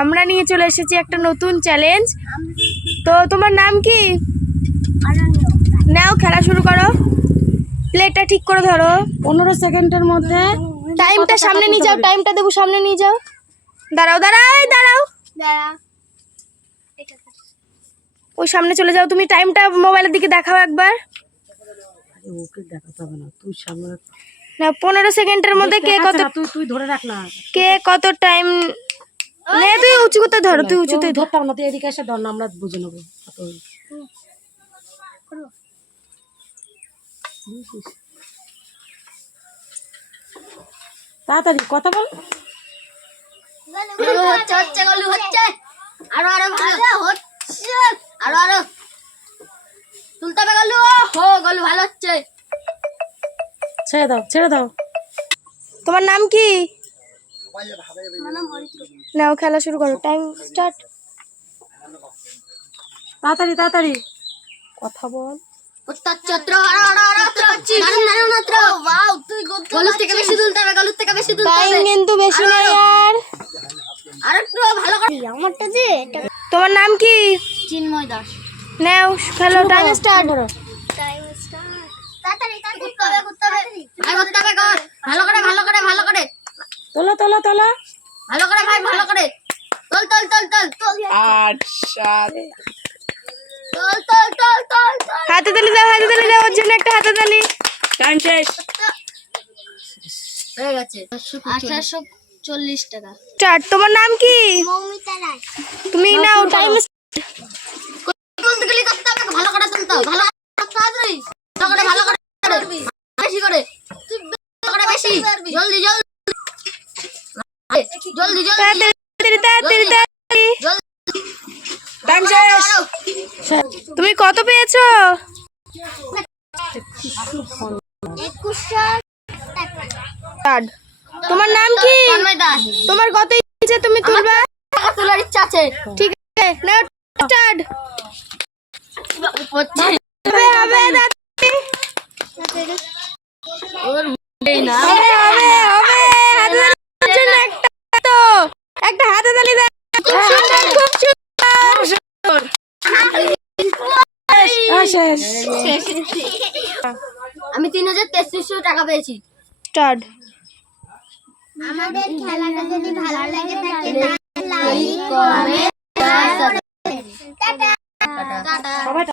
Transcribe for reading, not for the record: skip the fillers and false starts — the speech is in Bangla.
আমরা নিয়ে চলে এসেছি একটা নতুন চ্যালেঞ্জ। তো তোমার নাম কি? নাও খেলা শুরু করো। প্লেটটা ঠিক করে ধরো। 15 সেকেন্ডের মধ্যে টাইমটা সামনে নিয়ে যাও, টাইমটা দেবো, সামনে নিয়ে যাও। দাঁড়াও দাঁড়াও দাঁড়াও, ওই সামনে চলে যাও। তুমি টাইমটা মোবাইলের দিকে দেখাও একবার। ওকে দেখাতে হবে না, তুই সামনে না 15 সেকেন্ডের মধ্যে কে কত, তুই ধরে রাখ না, কে কত টাইম। নে তুই উঁচু করতে ধরো, তুই উঁচুতে ধর। ধরতাম না, তুই এদিকে এসে ধর না, আমরা বুঝে নেবো। তাড়াতাড়ি কথা বল। হচ্ছে গলু হচ্ছে, আরো আরো ভালো হচ্ছে, আরো আরো তুলতে হবে গলু। হো গলু ভালো হচ্ছে। ছেড়ে দাও ছেড়ে দাও। তোমার নাম কি? নাও খেলা শুরু করো, টাইম স্টার্ট। তাড়াতাড়ি তাড়াতাড়ি কথা বল। উত্তরচত্র আরো আরো আরো হচ্ছে, দারুণ দারুণ হচ্ছে। ওয়াও, তুই গলু থেকে বেশি তুলতে হবে, গলু থেকে বেশি তুলতে টাইম হবে। কিন্তু বেশি নেই আর। আর একটু ভালো করে আমারটা দে। তোমার নাম কি? চিন্ময় দাস। নাও খেলো, টাইম স্টার্ট। Time start. তাড়াতাড়ি তাড়াতাড়ি করতে হবে করতে হবে। ভাই করতে হবে কর, ভালো করে ভালো করে ভালো করে তোলা তোলা তোলা। ভালো করে ভাই ভালো করে তোল তোল তোল তোল তোল। 8 7 তোল তোল তোল তোল তোল। হাতে তালি দাও, হাতে তালি দাও, ওর জন্য একটা হাতে তালি। টাইম শেষ। হয়ে গেছে 1840 টাকা। স্টার্ট। তোমার নাম কি? মৌমিতা রায়। তুমি নাও টাইম। তুলতে গেলে করতে হবে, ভালো করে তুলতে হবে, ভালো তাড়াতাড়ি ভালো করে বেশি করে তুই ভালো করে বেশি জলদি জলদি জলদি জলদি তাড়াতাড়ি তাড়াতাড়ি তাড়াতাড়ি। টাইম শেষ। তুমি কত পেয়েছো? 21 স্টার্ট। তোমার নাম কি? তন্ময় দাস। তোমার কত ইচ্ছে তুমি তুলবা? টাকা তোলার ইচ্ছা আছে। ঠিক আছে নাও স্টার্ট। হবে হবে দাঁড়াতে। ওর এই না হবে হবে হবে। হাতে তালির জন্য একটা তো একটা হাতে তালি দাও। খুব সুন্দর খুব সুন্দর। শেষ। আমি 3300 টাকা পেয়েছি। স্টার্ট। আমাদের খেলাটা যদি ভালো লাগে থাকে লাইক কমেন্ট টাটা টাটা। সবাই